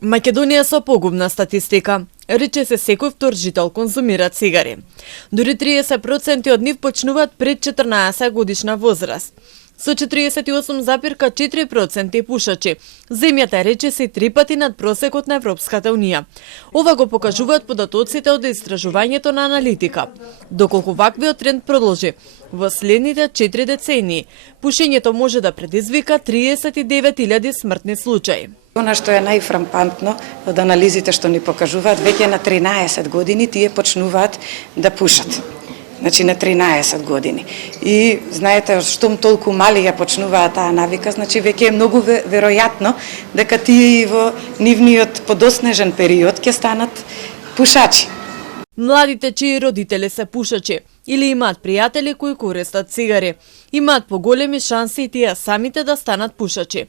Македонија со погубна статистика. Рече се секој втор жител конзумира цигари. Дури 30% од нив почнуваат пред 14 годишна возраст. Со 48,4% пушачи, земјата рече се 3 пати над просекот на Европската Унија. Ова го покажуваат податоците од истражувањето на аналитика. Доколку ваквиот тренд продолжи во следните 4 децении, пушењето може да предизвика 39.000 смртни случаи. Она што е најфрампантно од анализите што ни покажуваат, веќе на 13 години тие почнуваат да пушат. Значи на 13 години. И знаете, штом толку мали ја почнуваат таа навика, значи веќе е многу веројатно дека тие и во нивниот подоснежен период ќе станат пушачи. Младите чии родители се пушачи или имаат пријатели кои користат цигари, имаат поголеми шанси и тие самите да станат пушачи.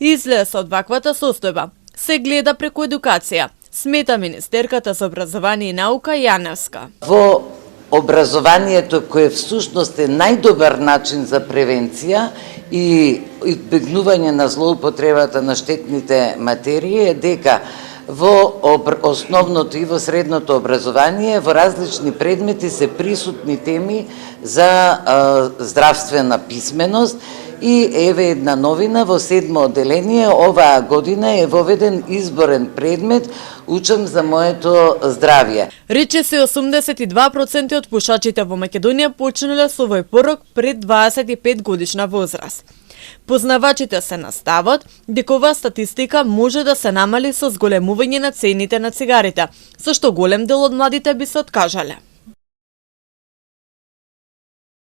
Излез од ваквата состојба се гледа преку едукација, смета министерката за образование и наука Јаневска. Во образованието, кој всушност е најдобар начин за превенција и избегнување на злоупотребата на штетните материи, е дека во основното и во средното образование во различни предмети се присутни теми за здравствена писменост. И еве една новина, во 7 одделение оваа година е воведен изборен предмет Учам за моето здравје. Рече се 82% од пушачите во Македонија почнале со овој порок пред 25 годишна возраст. Познавачите се настават дека оваа статистика може да се намали со зголемување на цените на цигарите, со што голем дел од младите би се откажале.